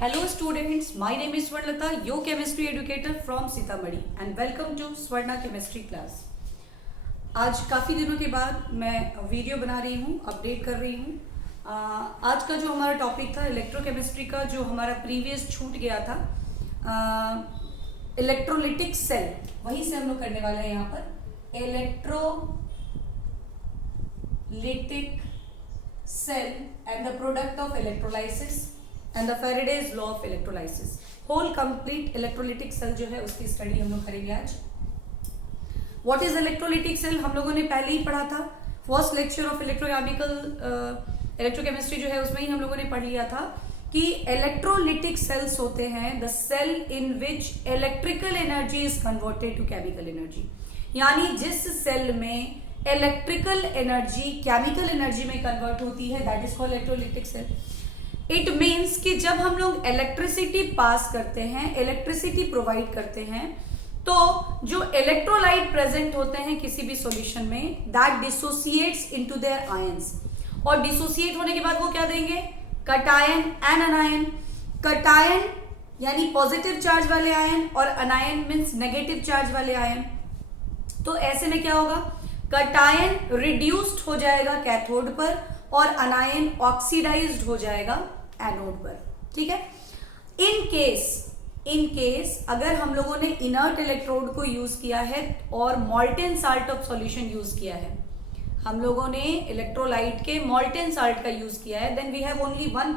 Hello students, my name is Swarnalata, your chemistry educator from Sitamarhi and welcome to Swarna Chemistry class. आज काफ़ी दिनों के बाद मैं वीडियो बना रही हूँ, अपडेट कर रही हूँ. आज का जो हमारा टॉपिक था इलेक्ट्रोकेमिस्ट्री का, जो हमारा प्रीवियस छूट गया था, इलेक्ट्रोलिटिक सेल, वहीं से हम लोग करने वाले हैं यहाँ पर. Electrolytic cell and the product of electrolysis and the Faraday's law of electrolysis. Whole complete electrolytic cell जो है उसकी स्टडी हम लोग करेंगे आज. व्हाट इज इलेक्ट्रोलिटिक सेल हम लोगों ने पहले ही पढ़ा था. फर्स्ट लेक्चर ऑफ इलेक्ट्रोकेमिस्ट्री जो है उसमें ही हम लोगों ने पढ़ लिया था कि इलेक्ट्रोलिटिक सेल्स होते हैं the cell in which electrical energy is converted to chemical energy. यानी जिस सेल में इलेक्ट्रिकल एनर्जी केमिकल एनर्जी में कन्वर्ट होती है, that is called electrolytic cell. It means कि जब हम लोग इलेक्ट्रिसिटी पास करते हैं, इलेक्ट्रिसिटी प्रोवाइड करते हैं, तो जो इलेक्ट्रोलाइट प्रेजेंट होते हैं किसी भी सॉल्यूशन में, that dissociates into their ions. और डिसोसिएट होने के बाद वो क्या देंगे? Cation and अनायन. कटायन यानी पॉजिटिव चार्ज वाले आयन और अनायन मीन्स नेगेटिव चार्ज वाले आयन. तो ऐसे में क्या होगा? कटायन रिड्यूस्ड हो जाएगा कैथोड पर और अनायन ऑक्सीडाइज्ड हो जाएगा एनोड पर. ठीक है. इन केस अगर हम लोगों ने इनर्ट इलेक्ट्रोड को यूज किया है और molten salt of solution use किया है, हम लोगों ने इलेक्ट्रोलाइट के मॉल्टेन साल्ट का यूज किया है, then we have only one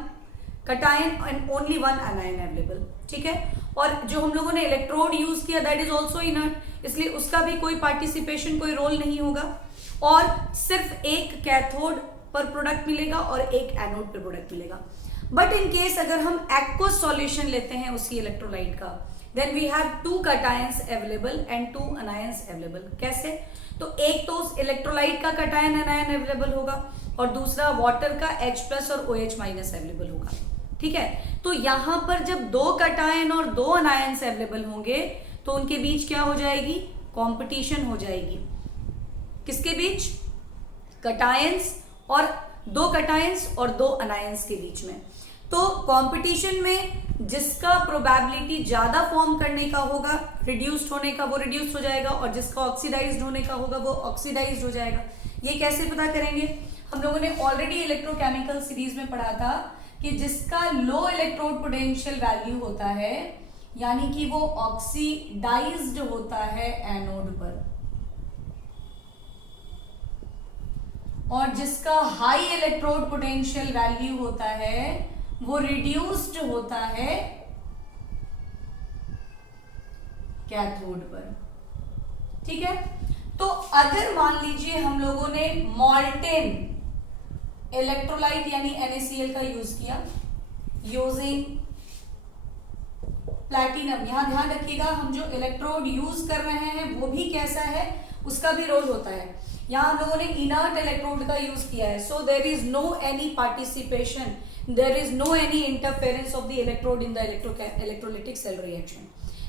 cation and only one anion available. ठीक है. और जो हम लोगों ने इलेक्ट्रोड यूज किया दैट इज ऑल्सो इनर्ट, इसलिए उसका भी कोई पार्टिसिपेशन, कोई रोल नहीं होगा और सिर्फ एक कैथोड पर प्रोडक्ट मिलेगा और एक एनोड पर प्रोडक्ट मिलेगा. बट इन केस अगर हम एक्वस सॉल्यूशन लेते हैं उसी इलेक्ट्रोलाइट का, then we have two cations available and two anions available. कैसे? तो एक तो उस इलेक्ट्रोलाइट का कटायन अनायन अवेलेबल होगा और दूसरा वाटर का H+ और OH- अवेलेबल होगा. ठीक है. तो यहां पर जब दो कटायन और दो अनायंस अवेलेबल होंगे तो उनके बीच क्या हो जाएगी? कंपटीशन हो जाएगी. किसके बीच? कटायंस और दो कटायंस और दो अनायंस के बीच में. तो कंपटीशन में जिसका प्रोबेबिलिटी ज्यादा फॉर्म करने का होगा, रिड्यूस्ड होने का, वो रिड्यूस्ड हो जाएगा और जिसका ऑक्सीडाइज्ड होने का होगा वो ऑक्सीडाइज्ड हो जाएगा. ये कैसे पता करेंगे? हम लोगों ने ऑलरेडी इलेक्ट्रोकेमिकल सीरीज में पढ़ा था कि जिसका लो इलेक्ट्रोड पोटेंशियल वैल्यू होता है, यानी कि वो ऑक्सीडाइज्ड होता है एनोड पर, और जिसका हाई इलेक्ट्रोड पोटेंशियल वैल्यू होता है वो रिड्यूस्ड होता है कैथोड पर. ठीक है. तो अगर मान लीजिए हम लोगों ने मॉल्टेन इलेक्ट्रोलाइट यानी NaCl का यूज किया यूजिंग प्लैटिनम. यहां ध्यान रखिएगा, हम जो इलेक्ट्रोड यूज कर रहे हैं वो भी कैसा है, उसका भी रोल होता है. यहां हम लोगों ने इनर्ट इलेक्ट्रोड का यूज किया है, so there is no any participation, there is no any interference of the electrode in the electrolytic cell reaction.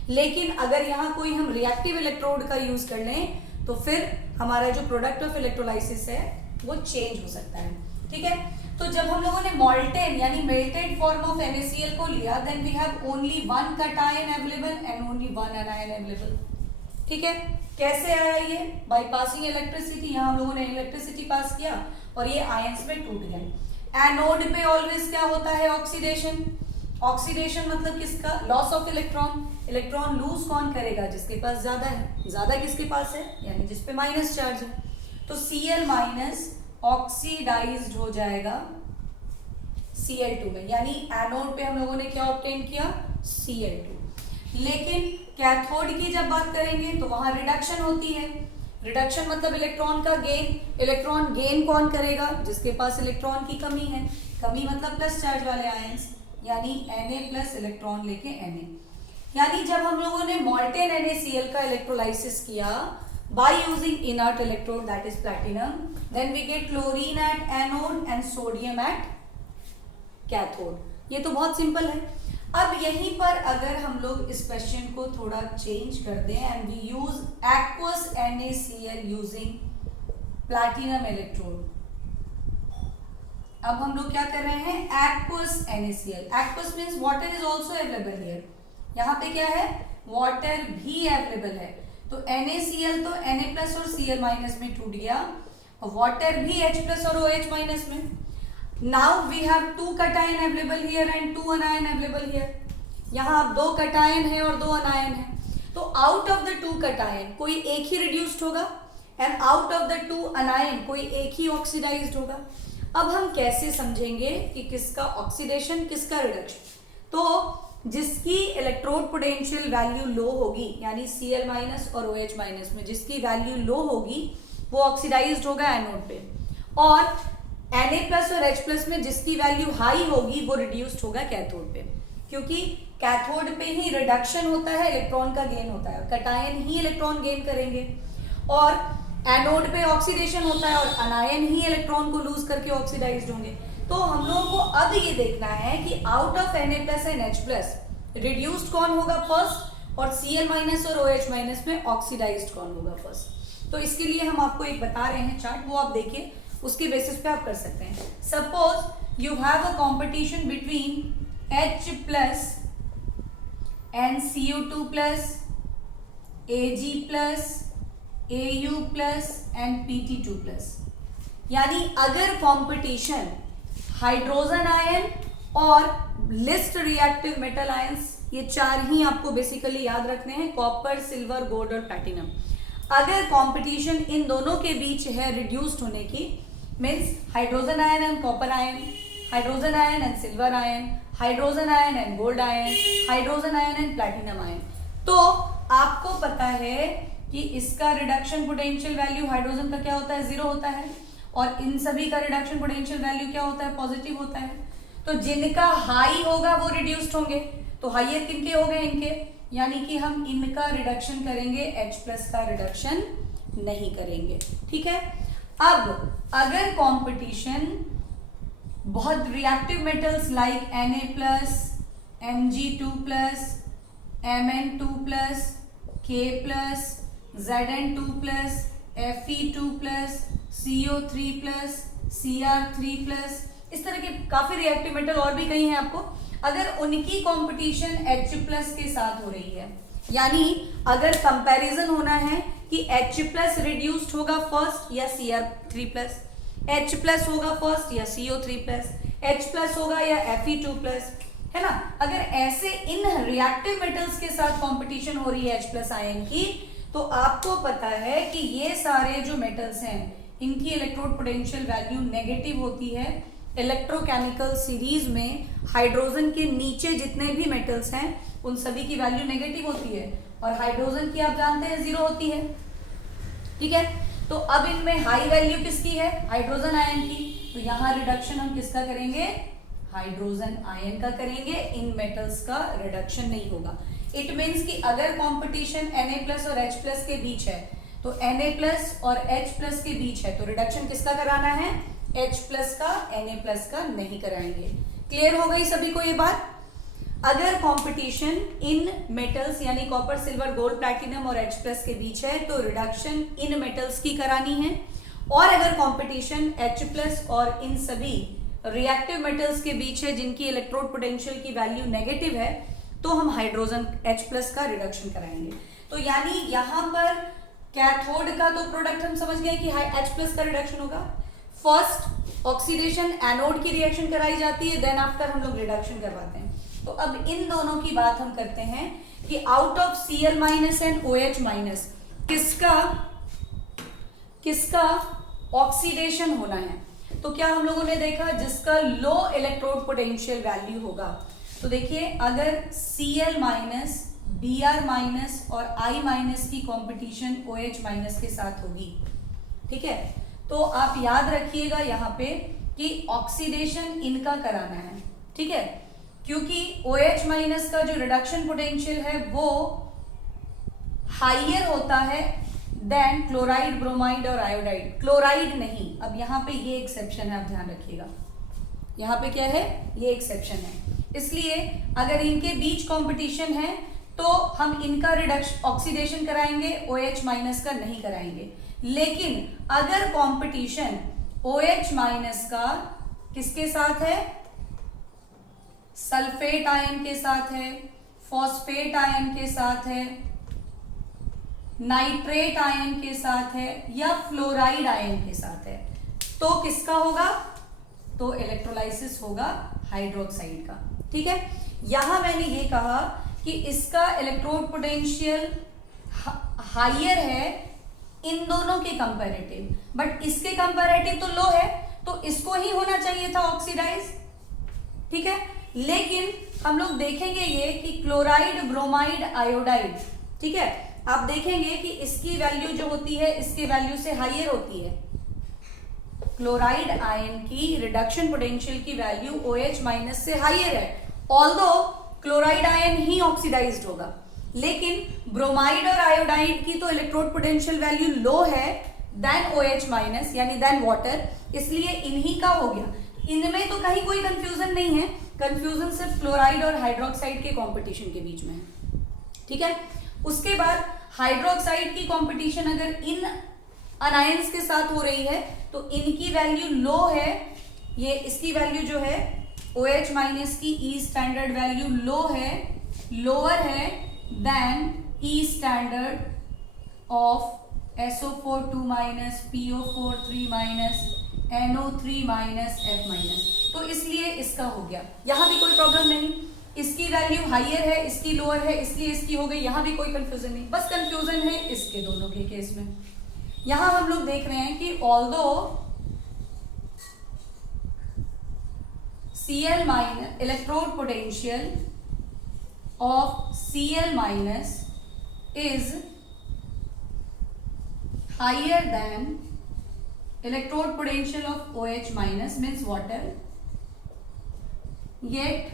लेकिन अगर यहां कोई हम रिएक्टिव इलेक्ट्रोड का यूज कर लें तो फिर हमारा जो प्रोडक्ट ऑफ इलेक्ट्रोलाइसिस है वो चेंज हो सकता है. ठीक है. तो जब हम लोगों ने मॉल्टेन यानी मेल्टेड फॉर्म ऑफ NaCl को लिया, then we have only one cation available and only one anion available. ठीक है. कैसे आया ये? By passing electricity. यहां हम लोगों ने इलेक्ट्रिसिटी पास किया और ये आयंस में टूट गए. एनोड पे ऑलवेज क्या होता है? ऑक्सीडेशन. ऑक्सीडेशन मतलब किसका? Loss of electron. Electron lose कौन करेगा? जिसके पास ज्यादा है. ज्यादा किसके पास है? यानी जिसपे माइनस चार्ज है. तो Cl- ऑक्सीडाइज्ड हो जाएगा Cl2 में, यानी एनोड पे हम लोगों ने क्या ऑब्टेन किया? Cl2. लेकिन कैथोड की जब बात करेंगे तो वहां रिडक्शन होती है. रिडक्शन मतलब इलेक्ट्रॉन का गेन. इलेक्ट्रॉन गेन कौन करेगा? जिसके पास इलेक्ट्रॉन की कमी है. कमी मतलब प्लस चार्ज वाले आयंस, यानी Na+ इलेक्ट्रॉन लेके Na. यानी जब हम लोगों ने मॉल्टेन NaCl का इलेक्ट्रोलाइसिस किया by using inert electrode that is platinum, then we get chlorine at anode and sodium at cathode. ये तो बहुत सिंपल है. अब यहीं पर अगर हम लोग इस क्वेश्चन को थोड़ा चेंज कर दें and we use aqueous NaCl using platinum electrode. अब हम लोग क्या कर रहे हैं, aqueous NaCl. Aqueous means water is also available here. यहाँ पे क्या है, water भी available है. तो NaCl तो Na प्लस और Cl माइनस में टूट गया, वाटर भी H प्लस और OH माइनस में. Now we have 2 cation available here and 2 anion available here. यहाँ अब 2 cation है और 2 anion है. तो out of the 2 cation कोई एक ही reduced होगा and out of the 2 anion कोई एक ही oxidized होगा. अब हम कैसे समझेंगे कि किसका ऑक्सीडेशन किसका रिडक्शन. तो जिसकी इलेक्ट्रोड पोटेंशियल वैल्यू लो होगी, यानी Cl माइनस और OH माइनस में जिसकी वैल्यू लो होगी वो ऑक्सीडाइज्ड होगा एनोड पे, और Na प्लस और H प्लस में जिसकी वैल्यू हाई होगी वो रिड्यूस्ड होगा कैथोड पे, क्योंकि कैथोड पे ही रिडक्शन होता है, इलेक्ट्रॉन का गेन होता है. कैटायन ही इलेक्ट्रॉन गेन करेंगे और एनोड पे ऑक्सीडेशन होता है और अनायन ही इलेक्ट्रॉन को लूज करके ऑक्सीडाइज्ड होंगे. तो हम लोगों को अब ये देखना है कि out of Na plus and H plus reduced कौन होगा फर्स्ट, और Cl माइनस और OH माइनस में ऑक्सीडाइज्ड कौन होगा फर्स्ट. तो इसके लिए हम आपको एक बता रहे हैं चार्ट, वो आप देखिए, उसके बेसिस पे आप कर सकते हैं. Suppose you have a competition between H plus and CO2 plus, Ag plus, Au plus and Pt2 plus. यानी अगर कंपटीशन हाइड्रोजन आयन और लिस्ट रिएक्टिव मेटल आयंस, ये 4 ही आपको बेसिकली याद रखने हैं, कॉपर, सिल्वर, गोल्ड और प्लैटिनम. अगर कंपटीशन इन दोनों के बीच है रिड्यूस्ड होने की, means hydrogen ion and copper ion, hydrogen ion and silver ion, hydrogen ion and gold ion, hydrogen ion and platinum ion, तो आपको पता है कि इसका रिडक्शन पोटेंशियल वैल्यू हाइड्रोजन का क्या होता है, 0 होता है, और इन सभी का रिडक्शन पोटेंशियल वैल्यू क्या होता है, पॉजिटिव होता है. तो जिनका हाई होगा वो रिड्यूस्ड होंगे. तो हाइयर किनके हो गए, इनके, यानी कि हम इनका रिडक्शन करेंगे, H प्लस का रिडक्शन नहीं करेंगे. ठीक है. अब अगर कंपटीशन बहुत reactive metals like Na plus, Mg2 plus, Mn2 plus, K plus, Zn2 plus, Fe2 plus, CO3 plus, Cr3 plus, इस तरह के काफी रिएक्टिव मेटल और भी कई हैं आपको. अगर उनकी कंपटीशन H प्लस के साथ हो रही है, यानी अगर कंपैरिजन होना है कि H प्लस रिड्यूस्ड होगा फर्स्ट या Cr3 प्लस, H प्लस होगा फर्स्ट या CO3 प्लस, H प्लस होगा या Fe2 प्लस, है ना. अगर ऐसे इन रिएक्टिव मेटल्स के साथ कंपटीशन हो रही है H प्लस आयन की, तो आपको पता है कि ये सारे जो मेटल्स हैं इनकी इलेक्ट्रोड पोटेंशियल वैल्यू नेगेटिव होती है. इलेक्ट्रोकेमिकल सीरीज में हाइड्रोजन के नीचे जितने भी मेटल्स हैं उन सभी की वैल्यू नेगेटिव होती है, और हाइड्रोजन की आप जानते हैं 0 होती है. ठीक है. तो अब इनमें हाई वैल्यू किसकी है, हाइड्रोजन आयन की. तो यहाँ रिडक्शन हम किसका करेंगे, हाइड्रोजन आयन का करेंगे, इन मेटल्स का रिडक्शन नहीं होगा. इट मीन्स कि अगर कंपटीशन Na प्लस और H प्लस के बीच है, तो Na प्लस और H प्लस के बीच है, तो रिडक्शन किसका कराना है, H प्लस का, Na प्लस का नहीं कराएंगे. क्लियर हो गई सभी को ये बात. अगर कंपटीशन इन मेटल्स यानी कॉपर, सिल्वर, गोल्ड, प्लैटिनम और H प्लस के बीच है, तो रिडक्शन इन मेटल्स की करानी है. और अगर कंपटीशन H प्लस और इन सभी रिएक्टिव मेटल्स के बीच है जिनकी इलेक्ट्रोड पोटेंशियल की वैल्यू नेगेटिव है, तो हम हाइड्रोजन H प्लस का रिडक्शन कराएंगे. तो यानी यहाँ पर कैथोड का तो प्रोडक्ट हम समझ गए कि H प्लस का रिडक्शन होगा. फर्स्ट ऑक्सीडेशन एनोड की रिएक्शन कराई जाती है, देन आफ्टर हम लोग रिडक्शन करवाते हैं. तो अब इन दोनों की बात हम करते हैं कि out of Cl minus and OH minus किसका ऑक्सीडेशन होना है. तो क्या हम लोगों ने देखा, जिसका लो इलेक्ट्रोड पोटेंशियल वैल्यू होगा. तो देखिए, अगर Cl माइनस, Br माइनस और I माइनस की कंपटीशन OH माइनस के साथ होगी, ठीक है, तो आप याद रखिएगा यहाँ पे कि ऑक्सीडेशन इनका कराना है. ठीक है, क्योंकि OH माइनस का जो रिडक्शन पोटेंशियल है वो हाइयर होता है देन क्लोराइड, ब्रोमाइड और आयोडाइड. क्लोराइड नहीं. अब यहाँ पे ये एक्सेप्शन है, आप ध्यान रखिएगा. यहाँ पे क्या है, ये एक्सेप्शन है. इसलिए अगर इनके बीच कंपटीशन है तो हम इनका रिडक्शन ऑक्सीडेशन कराएंगे, OH माइनस का नहीं कराएंगे. लेकिन अगर कंपटीशन OH माइनस का किसके साथ है? सल्फेट आयन के साथ है, फॉस्फेट आयन के साथ है, नाइट्रेट आयन के साथ है, या फ्लोराइड आयन के साथ है, तो किसका होगा? तो इलेक्ट्रोलाइसिस होगा हाइड्रोक्साइड का। ठीक है, यहां मैंने ये कहा कि इसका इलेक्ट्रोड पोटेंशियल हाइयर है इन दोनों के कंपैरेटिव, बट इसके कंपैरेटिव तो लो है, तो इसको ही होना चाहिए था ऑक्सीडाइज। ठीक है, लेकिन हम लोग देखेंगे ये कि क्लोराइड, ब्रोमाइड, आयोडाइड, ठीक है, आप देखेंगे कि इसकी वैल्यू जो होती है इसके वैल्यू से हाइयर होती है। क्लोराइड आयन की रिडक्शन पोटेंशियल की वैल्यू OH माइनस से हाइयर है, ऑल्दो क्लोराइड आयन ही ऑक्सीडाइज्ड होगा, लेकिन ब्रोमाइड और आयोडाइड की तो इलेक्ट्रोड पोटेंशियल वैल्यू लो है देन OH माइनस यानी देन वाटर, इसलिए इन्हीं का हो गया। इनमें तो कहीं कोई कंफ्यूजन नहीं है, कंफ्यूजन सिर्फ क्लोराइड और हाइड्रोक्साइड के कंपटीशन के बीच में है। ठीक है, उसके बाद हाइड्रोक्साइड की कंपटीशन अगर इन अनायंस के साथ हो रही है तो इनकी वैल्यू लो है, ये इसकी वैल्यू जो है OH माइनस की E स्टैंडर्ड वैल्यू लो है, लोअर है than E standard of SO4 2 minus, PO4 3 minus, NO3 minus, F minus, तो इसलिए इसका हो गया। यहां भी कोई प्रॉब्लम नहीं, इसकी वैल्यू हाइयर है, इसकी लोअर है, इसलिए इसकी हो गई, यहां भी कोई कंफ्यूजन नहीं, बस कंफ्यूजन है इसके दोनों के केस में। यहां हम लोग देख रहे हैं कि although Cl minus electrode potential of Cl minus is higher than electrode potential of OH minus means water, yet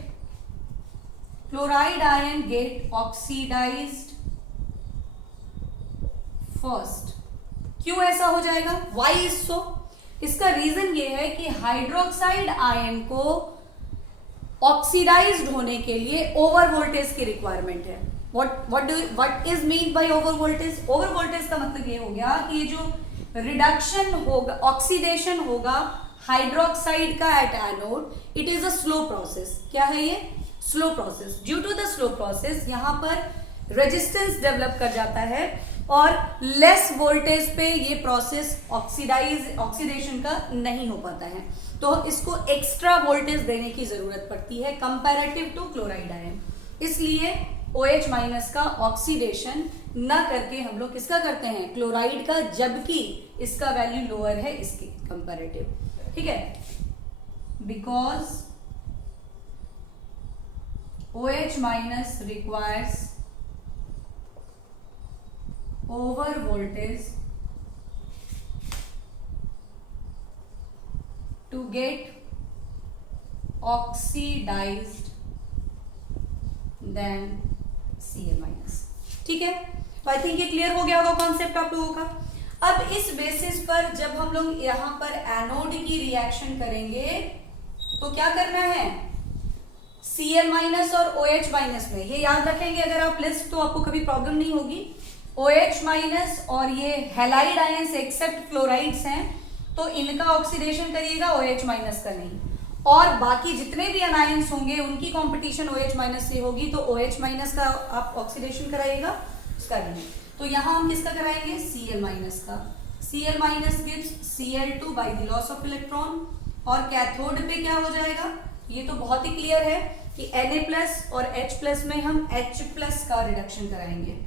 chloride ion get oxidized first। क्यों ऐसा हो जाएगा? Why is so? इसका रीजन ये है कि हाइड्रोक्साइड आयन को ऑक्सीडाइज्ड होने के लिए ओवर वोल्टेज की रिक्वायरमेंट है। what is mean by over voltage? over voltage का मतलब ये हो गया कि ये जो रिडक्शन होगा, ऑक्सीडेशन होगा हाइड्रोक्साइड का at anode, it is a slow process. क्या है ये? Slow process. Due to the slow process यहाँ पर रेजिस्टेंस डेवलप कर जाता है और लेस वोल्टेज पे ये प्रोसेस ऑक्सीडेशन का नहीं हो पाता है, तो इसको एक्स्ट्रा वोल्टेज देने की जरूरत पड़ती है कंपैरेटिव टू क्लोराइड आयन। इसलिए OH माइनस का ऑक्सीडेशन न करके हम लोग किसका करते हैं? क्लोराइड का, जबकि इसका वैल्यू लोअर है इसके कंपैरेटिव। ठीक है, because OH minus requires over voltage to get oxidized than Cl minus. ठीक है, तो आई थिंक ये क्लियर हो गया होगा कॉन्सेप्ट आप लोगों का। अब इस बेसिस पर जब हम लोग यहां पर एनोड की रिएक्शन करेंगे तो क्या करना है? Cl माइनस और OH माइनस में, ये याद रखेंगे अगर आप लिस्ट, तो आपको कभी प्रॉब्लम नहीं होगी। OH माइनस और ये हैलाइड आयंस एक्सेप्ट फ्लोराइड्स हैं, तो इनका ऑक्सीडेशन करिएगा, OH माइनस का नहीं। और बाकी जितने भी अनायंस होंगे उनकी कंपटीशन OH माइनस से होगी, तो OH माइनस का आप ऑक्सीडेशन कराइएगा, उसका नहीं। तो यहां हम किसका कराएंगे? Cl माइनस का। Cl minus gives Cl2 by the loss of electron, और कैथोड पे क्या हो जाएगा? ये तो बहुत ही क्लियर है कि Na+ और H+ में हम H+ का रिडक्शन कराएंगे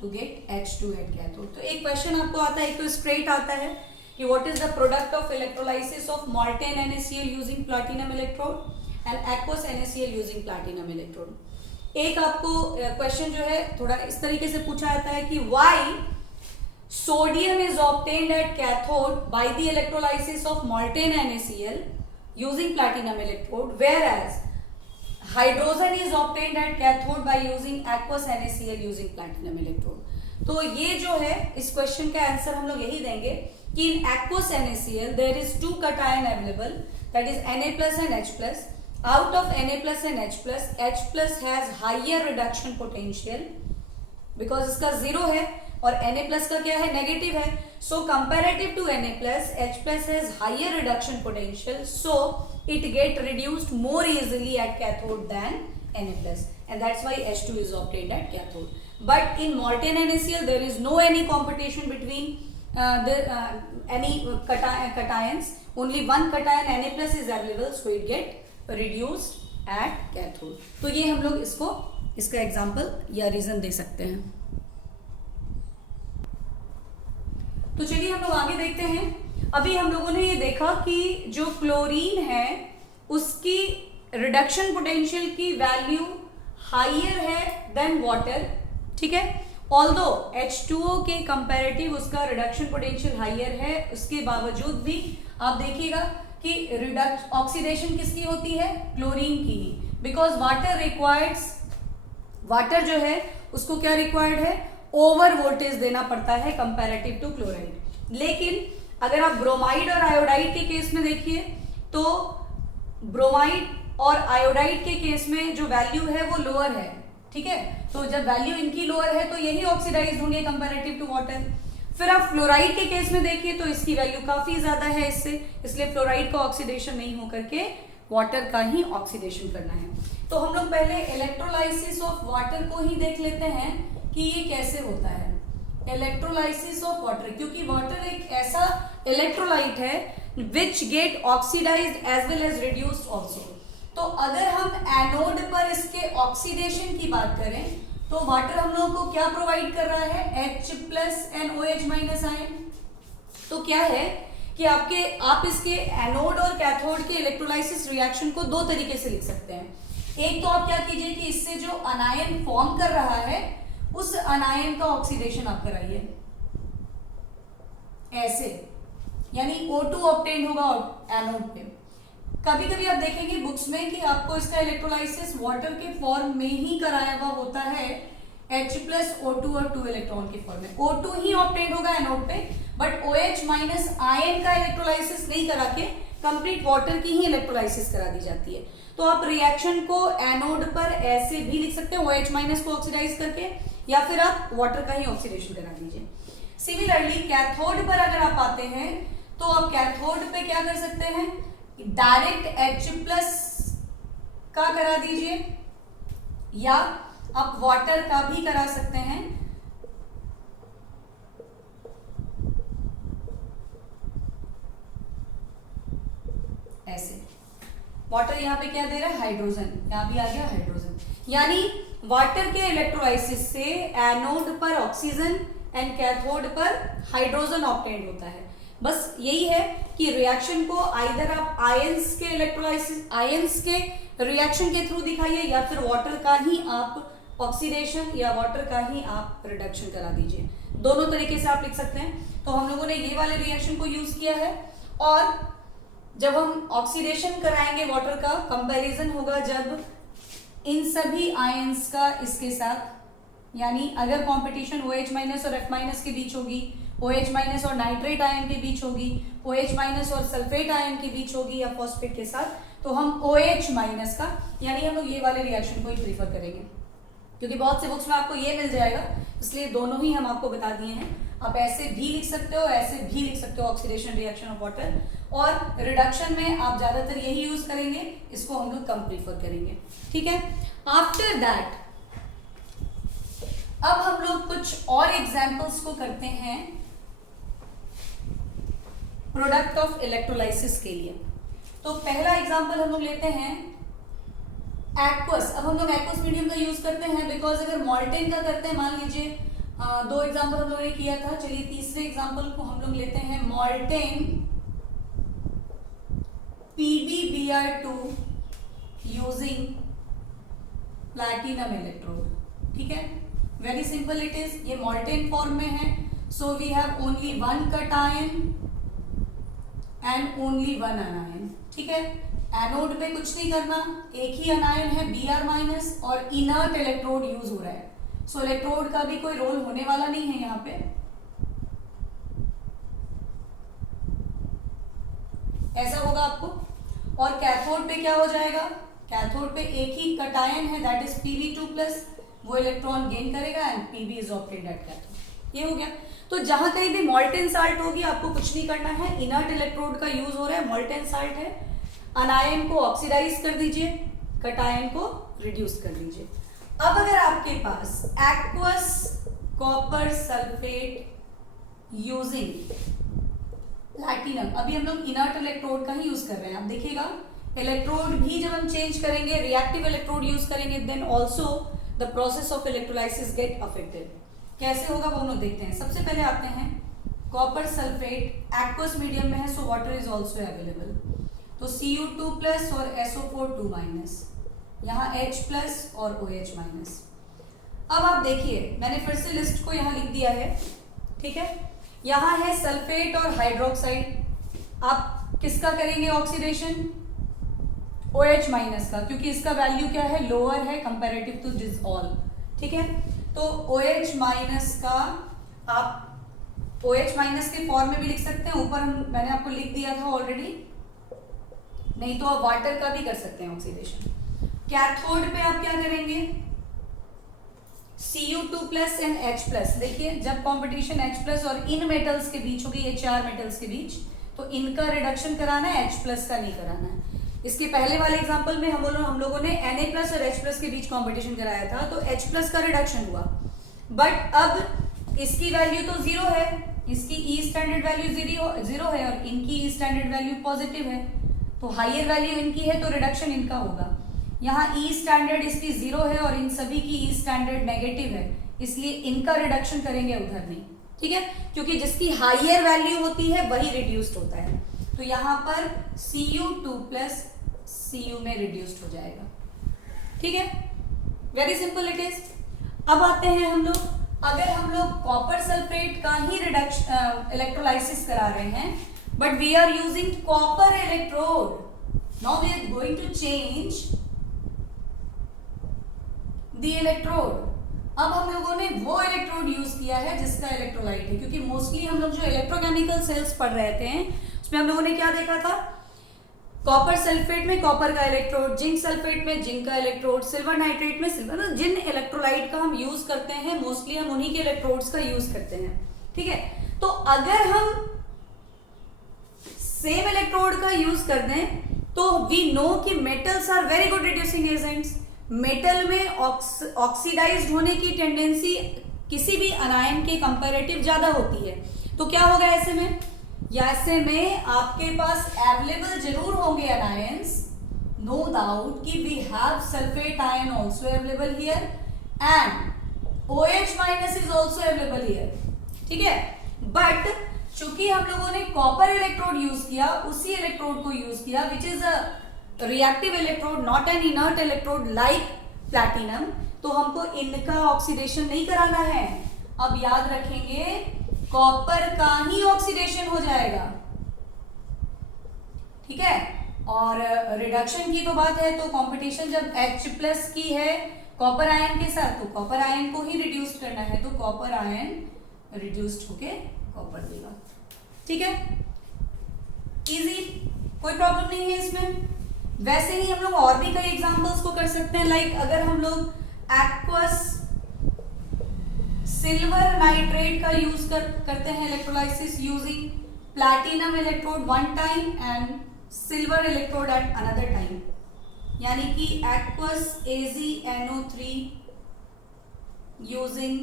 to get H2 at cathode. तो एक क्वेश्चन आपको आता है, एक तो स्ट्रेट आता है कि what is the product of electrolysis of molten NaCl using platinum electrode and aqueous NaCl using platinum electrode। एक आपको क्वेश्चन जो है थोड़ा इस तरीके से पूछा जाता है कि why sodium is obtained at cathode by the electrolysis of molten NaCl using platinum electrode, whereas hydrogen is obtained at cathode by using aqueous NaCl using platinum electrode। तो ये जो है इस क्वेश्चन का आंसर हम लोग यही देंगे कि in aqueous NaCl there is two cation available, that is Na+ and H+। Out of Na+ and H+ has higher reduction potential because इसका 0 है और Na+ का क्या है? नेगेटिव है। So comparative to Na plus, H plus has higher reduction potential, so it get reduced more easily at cathode than Na plus, and that's why H2 is obtained at cathode. But in molten NaCl there is no any competition between any cations. Only one cation Na plus is available, so it get reduced at cathode. तो ये हम लोग इसका example या reason दे सकते हैं. तो चलिए हम लोग आगे देखते हैं. अभी हम लोगों ने ये देखा कि जो क्लोरीन है उसकी रिडक्शन पोटेंशियल की वैल्यू हायर है देन वाटर. ठीक है, ऑल्दो H2O के कंपैरेटिव उसका रिडक्शन पोटेंशियल हायर है, उसके बावजूद भी आप देखिएगा कि ऑक्सीडेशन किसकी होती है, क्लोरीन की ही. बिकॉज वाटर रिक्वायर्ड्स, वाटर जो है उसको क्या रिक्वायर्ड है, ओवर वोल्टेज देना पड़ता है कंपैरेटिव टू क्लोराइड. लेकिन अगर आप ब्रोमाइड और आयोडाइड के केस में देखिए तो ब्रोमाइड और आयोडाइड के केस में जो वैल्यू है वो लोअर है. ठीक है, तो जब वैल्यू इनकी लोअर है तो यही ऑक्सीडाइज होंगे कंपैरेटिव टू वाटर. फिर आप फ्लोराइड के केस में देखिए तो इसकी वैल्यू काफी ज्यादा है इससे, इसलिए फ्लोराइड का ऑक्सीडेशन नहीं होकर के वाटर का ही ऑक्सीडेशन करना है. तो हम लोग पहले इलेक्ट्रोलाइसिस ऑफ वाटर को ही देख लेते हैं कि ये कैसे होता है. इलेक्ट्रोलाइसिस ऑफ वाटर, क्योंकि वाटर एक ऐसा इलेक्ट्रोलाइट है which get oxidized as well as reduced also. तो अगर हम एनोड पर इसके ऑक्सीडेशन की बात करें तो वाटर हम लोगों को क्या प्रोवाइड कर रहा है, H plus and OH minus ion. तो क्या है कि आप इसके एनोड और कैथोड के इलेक्ट्रोलाइसिस रिएक्शन को दो तरीके से लिख सकते हैं. एक तो आप क्या कीजिए कि इससे जो अनायन फॉर्म कर रहा है उस अनायन का ऑक्सीडेशन आप कराइए ऐसे, यानी O2 ऑब्टेन होगा एनोड पे. कभी कभी आप देखेंगे बुक्स में कि आपको इसका इलेक्ट्रोलाइसिस वाटर के फॉर्म में ही कराया हुआ होता है, H प्लस O2 और 2 इलेक्ट्रॉन के फॉर्म में. O2 ही ऑब्टेन होगा एनोड पे, बट OH माइनस आयन का इलेक्ट्रोलाइसिस नहीं करा के कंप्लीट वाटर की ही इलेक्ट्रोलाइसिस करा दी जाती है. तो आप रिएक्शन को एनोड पर ऐसे भी लिख सकते हैं, OH माइनस को ऑक्सीडाइज करके, या फिर आप वाटर का ही ऑक्सीडेशन करा दीजिए. सिमिलरली कैथोड पर अगर आप आते हैं तो आप कैथोड पे क्या कर सकते हैं, डायरेक्ट H प्लस का करा दीजिए, या आप वाटर का भी करा सकते हैं. ऐसे वाटर यहाँ पे क्या दे रहा है, हाइड्रोजन, यहाँ भी आ गया हाइड्रोजन. यानी वाटर के इलेक्ट्रोलाइसिस से एनोड पर ऑक्सीजन एंड कैथोड पर हाइड्रोजन ऑब्टेन्ड होता है. बस यही है कि रिएक्शन को आइदर आप आयंस के इलेक्ट्रोलाइसिस, आयंस के रिएक्शन के थ्रू दिखाइए, या फिर वाटर का ही आप ऑक्सीडेशन या वाटर का ही आप रिडक्शन करा दीजिए. दोनों तरीके से आप लिख सकते हैं. तो हम लोगों ने ये वाले रिएक्शन को यूज किया है, और जब हम ऑक्सीडेशन कराएंगे वाटर का, कंपैरिजन होगा जब इन सभी आयंस का इसके साथ, यानी अगर कंपटीशन OH माइनस और F माइनस के बीच होगी, OH माइनस और नाइट्रेट आयन के बीच होगी, OH माइनस और सल्फेट आयन के बीच होगी, या फॉस्फेट के साथ, तो हम OH माइनस का, यानी हम लोग ये वाले रिएक्शन को ही प्रीफर करेंगे, क्योंकि बहुत से बुक्स में आपको ये मिल जाएगा, इसलिए दोनों ही हम आपको बता दिए हैं. आप ऐसे भी लिख सकते हो, ऐसे भी लिख सकते हो, ऑक्सीडेशन रिएक्शन ऑफ वाटर. और रिडक्शन में आप ज्यादातर यही यूज करेंगे, इसको हम लोग कम प्रीफर करेंगे. ठीक है, आफ्टर दैट अब हम लोग कुछ और एग्जाम्पल्स को करते हैं प्रोडक्ट ऑफ इलेक्ट्रोलाइसिस के लिए. तो पहला एग्जाम्पल हम लोग लेते हैं एक्वस. अब हम लोग एक्वस मीडियम का यूज करते हैं बिकॉज अगर मॉल्टेन का करते हैं, मान लीजिए दो एग्जाम्पल हम लोगों ने किया था, चलिए तीसरे एग्जाम्पल को हम लोग लेते हैं molten PbBr2 using platinum electrode. ठीक है, वेरी सिंपल इट इज. ये मॉल्टेन फॉर्म में है, so we have only one cation and only one anion. ठीक है, एनोड पे कुछ नहीं करना, एक ही अनायन है Br माइनस, और इनर्ट इलेक्ट्रोड यूज हो रहा है. सो इलेक्ट्रोड का भी कोई रोल होने वाला नहीं है यहाँ पे. ऐसा होगा आपको. और कैथोड पे क्या हो जाएगा, कैथोड पे एक ही कटायन है, दैट इज Pb2+, वो इलेक्ट्रॉन गेन करेगा and Pb is obtained at cathode. ये हो गया। तो जहां कहीं भी मॉल्टेन साल्ट होगी आपको कुछ नहीं करना है, इनर्ट इलेक्ट्रोड का यूज हो रहा है, मॉल्टेन साल्ट है, अनायन को ऑक्सीडाइज कर दीजिए, कटायन को रिड्यूस कर दीजिए। अब अगर आपके पास aqueous copper sulphate using platinum, अभी हम लोग इनर्ट इलेक्ट्रोड का ही यूज कर रहे हैं, आप देखिएगा इलेक्ट्रोड भी जब हम चेंज करेंगे, रिएक्टिव इलेक्ट्रोड यूज करेंगे, then also the process of electrolysis get affected. कैसे होगा वो हम लोग देखते हैं। सबसे पहले आते हैं कॉपर सल्फेट एक्वस मीडियम में है, so water is also available, तो Cu2 प्लस और SO4 2 माइनस, यहाँ H प्लस और OH माइनस। अब आप देखिए मैंने फिर से लिस्ट को यहाँ लिख दिया है, ठीक है। यहाँ है सल्फेट और हाइड्रोक्साइड, आप किसका करेंगे ऑक्सीडेशन, OH माइनस का, क्योंकि इसका वैल्यू क्या है, लोअर है कंपैरेटिव टू दिस ऑल, ठीक है। तो OH माइनस का आप OH माइनस के फॉर्म में भी लिख सकते हैं, ऊपर मैंने आपको लिख दिया था ऑलरेडी, नहीं तो आप वाटर का भी कर सकते हैं ऑक्सीडेशन। कैथोड पे आप क्या करेंगे, Cu2 plus and H plus. देखिए जब कंपटीशन H प्लस और इन मेटल्स के बीच होगी, ये 4 मेटल्स के बीच, तो इनका रिडक्शन कराना है, H प्लस का नहीं कराना है। इसके पहले वाले एग्जांपल में हम लोगों ने Na प्लस और H प्लस के बीच कंपटीशन कराया था, तो H प्लस का रिडक्शन हुआ, बट अब इसकी वैल्यू तो 0 है, इसकी ई स्टैंडर्ड वैल्यू 0 है और इनकी ई स्टैंडर्ड वैल्यू पॉजिटिव है, तो हाइयर वैल्यू इनकी है तो रिडक्शन इनका होगा। यहाँ ई स्टैंडर्ड इसकी 0 है और इन सभी की ई स्टैंडर्ड नेगेटिव है, इसलिए इनका रिडक्शन करेंगे उधर नहीं, ठीक है, क्योंकि जिसकी हाइयर वैल्यू होती है वही रिड्यूस्ड होता है। तो यहाँ पर Cu2 प्लस Cu में रिड्यूस्ड हो जाएगा, ठीक है, वेरी सिंपल इट इज। अब आते हैं हम लोग, अगर हम लोग कॉपर सल्फेट का ही रिडक्शन इलेक्ट्रोलाइसिस करा रहे हैं, but we are using copper electrode, now we are going to change the electrode. अब हम लोगों ने वो इलेक्ट्रोड यूज किया है जिसका इलेक्ट्रोलाइट है, क्योंकि मोस्टली हम लोग जो इलेक्ट्रोकेमिकल सेल्स पढ़ रहे थे उसमें हम लोगों ने क्या देखा था, कॉपर सल्फेट में कॉपर का इलेक्ट्रोड, जिंक सल्फेट में जिंक का इलेक्ट्रोड, सिल्वर नाइट्रेट में सिल्वर, तो जिन इलेक्ट्रोलाइट का हम यूज करते हैं मोस्टली हम उन्हीं के इलेक्ट्रोड्स का यूज करते हैं, ठीक है। तो अगर हम सेम इलेक्ट्रोड का यूज कर दें तो वी नो कि metals are very good reducing agents, metal में ऑक्सीडाइज्ड होने की टेंडेंसी किसी भी अनायन के कंपैरेटिव ज्यादा होती है, तो क्या होगा ऐसे में, ऐसे में आपके पास अवेलेबल जरूर होंगे अनायंस, नो डाउट कि we have sulphate ion also available here and OH minus is also available here, ठीक है। बट चूंकि हम लोगों ने कॉपर इलेक्ट्रोड यूज किया, उसी इलेक्ट्रोड को यूज किया which is a reactive electrode, not an inert electrode like platinum, तो हमको इनका ऑक्सीडेशन नहीं कराना है। अब याद रखेंगे कॉपर का ही ऑक्सीडेशन हो जाएगा, ठीक है। और रिडक्शन की तो बात है, तो कंपटीशन जब H प्लस की है कॉपर आयन के साथ, तो कॉपर आयन को ही रिड्यूस करना है, तो कॉपर आयन रिड्यूस्ड होके कॉपर देगा, ठीक है, इजी, कोई प्रॉब्लम नहीं है इसमें। वैसे ही हम लोग और भी कई एग्जांपल्स को कर सकते हैं, लाइक अगर हम लोग एक्वस सिल्वर नाइट्रेट का यूज करते हैं electrolysis using platinum electrode one time and silver electrode at another time, यानी कि aqueous AgNO3 using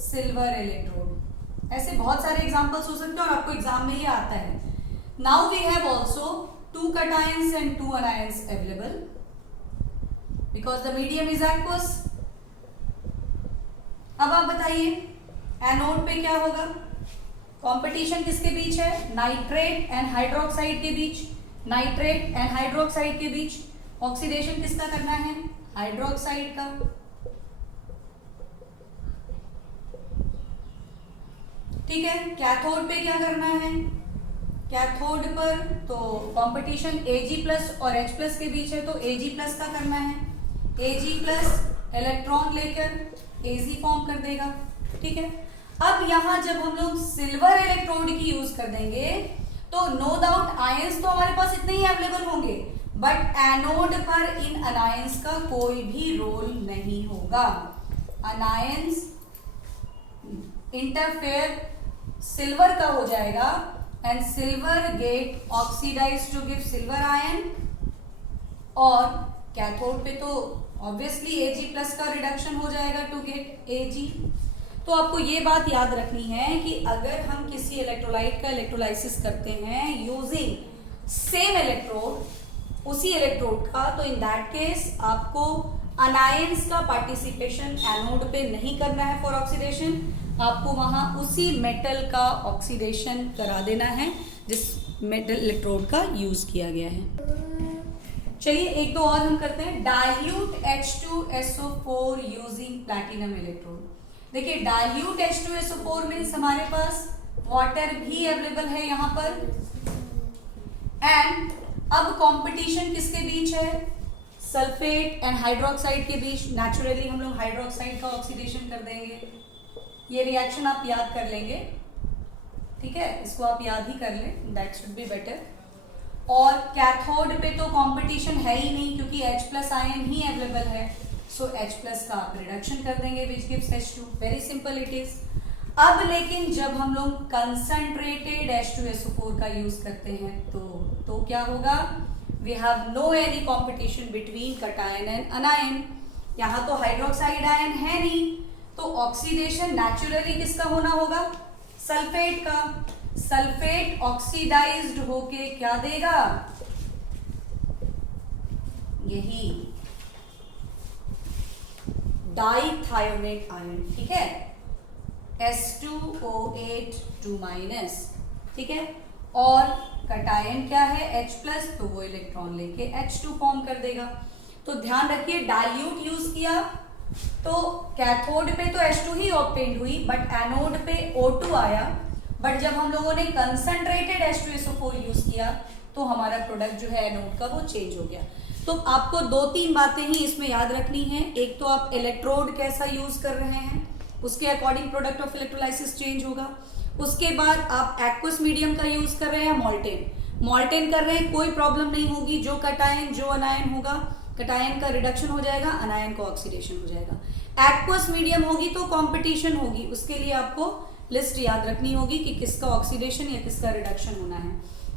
silver electrode. ऐसे बहुत सारे एग्जांपल्स हो सकते हैं और आपको एग्जाम में ही आता है। Now we have also 2 cations and 2 anions available because the medium is aqueous। अब आप बताइए एनोड पे क्या होगा, कंपटीशन किसके बीच है, नाइट्रेट एंड हाइड्रोक्साइड के बीच, नाइट्रेट एंड हाइड्रोक्साइड के बीच ऑक्सीडेशन किसका करना है, हाइड्रोक्साइड का, ठीक है। कैथोड पे क्या करना है, कैथोड पर तो कंपटीशन Ag प्लस और H प्लस के बीच है, तो Ag प्लस का करना है, Ag प्लस इलेक्ट्रॉन लेकर Ag फॉर्म कर देगा, ठीक है। अब यहां जब हम लोग सिल्वर इलेक्ट्रोड की यूज कर देंगे तो नो डाउट आयंस तो हमारे पास इतने ही अवेलेबल होंगे, बट एनोड पर इन अनायंस का कोई भी रोल नहीं होगा। अनायंस इंटरफेयर सिल्वर का हो जाएगा and silver get oxidize to give silver ion, और कैथोड पे तो ऑब्वियसली Ag प्लस का रिडक्शन हो जाएगा टू गेट Ag। तो आपको ये बात याद रखनी है कि अगर हम किसी इलेक्ट्रोलाइट का इलेक्ट्रोलाइसिस करते हैं यूजिंग सेम इलेक्ट्रोड, उसी इलेक्ट्रोड का, तो इन दैट केस आपको अनायंस का पार्टिसिपेशन एनोड पे नहीं करना है फॉर ऑक्सीडेशन, आपको वहां उसी मेटल का ऑक्सीडेशन करा देना है जिस मेटल इलेक्ट्रोड का यूज किया गया है। चलिए एक दो और हम करते हैं। Dilute H2SO4 using platinum electrode. देखिए डाइल्यूट H2SO4 मीन्स हमारे पास वाटर भी अवेलेबल है यहाँ पर, एंड अब कंपटीशन किसके बीच है? सल्फेट एंड हाइड्रोक्साइड के बीच। नेचुरली हम लोग हाइड्रोक्साइड का ऑक्सीडेशन कर देंगे। ये रिएक्शन आप याद कर लेंगे, ठीक है, इसको आप याद ही कर लें, दैट शुड बी बेटर। और कैथोड पे तो कंपटीशन है ही नहीं क्योंकि H प्लस आयन ही अवेलेबल है, सो H प्लस का आप रिडक्शन कर देंगे which gives H2। Very simple it is. अब लेकिन जब हम लोग कंसंट्रेटेड H2SO4 का यूज करते हैं तो क्या होगा? We have no any competition between cation and anion. यहाँ तो हाइड्रोक्साइड आयन है नहीं, तो ऑक्सीडेशन नेचुरली किसका होना होगा? सल्फेट का। सल्फेट ऑक्सीडाइज्ड होके क्या देगा? यही डाइथायोनेट आयन, ठीक है, S2O8 2-, ठीक है। और कटायन क्या है? H प्लस, तो वो इलेक्ट्रॉन लेके H2 फॉर्म कर देगा। तो ध्यान रखिए डाइल्यूट यूज किया तो कैथोड पे तो H2 ही ऑब्टेन्ड हुई, बट एनोड पे O2 आया। बट जब हम लोगों ने कंसंट्रेटेड H2SO4 यूज किया तो हमारा प्रोडक्ट जो है एनोड का वो चेंज हो गया। तो आपको 2-3 बातें ही इसमें याद रखनी है। एक तो आप इलेक्ट्रोड कैसा यूज कर रहे हैं, उसके according product of electrolysis change होगा। उसके बाद आप एक्वस मीडियम का यूज कर रहे हैं, मॉल्टेन कर रहे हैं, कोई प्रॉब्लम नहीं होगी। जो कटायन जो अनायन होगा, कटायन का रिडक्शन हो जाएगा, अनायन का ऑक्सीडेशन हो जाएगा। एक्वस मीडियम होगी तो कॉम्पिटिशन होगी, उसके लिए आपको लिस्ट याद रखनी होगी कि किसका ऑक्सीडेशन या किसका रिडक्शन होना है।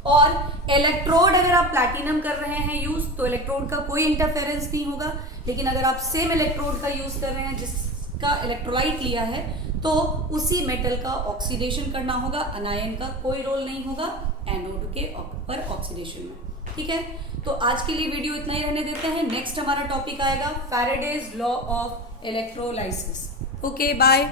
और इलेक्ट्रोड अगर आप प्लैटिनम कर रहे हैं यूज तो इलेक्ट्रोड का कोई इंटरफेरेंस नहीं होगा, लेकिन अगर आप सेम इलेक्ट्रोड का यूज कर रहे हैं जिसका इलेक्ट्रोलाइट लिया है तो उसी मेटल का ऑक्सीडेशन करना होगा, अनायन का कोई रोल नहीं होगा एनोड के पर ऑक्सीडेशन में, ठीक है। तो आज के लिए वीडियो इतना ही रहने देते हैं। नेक्स्ट हमारा टॉपिक आएगा Faraday's law of electrolysis. Okay bye.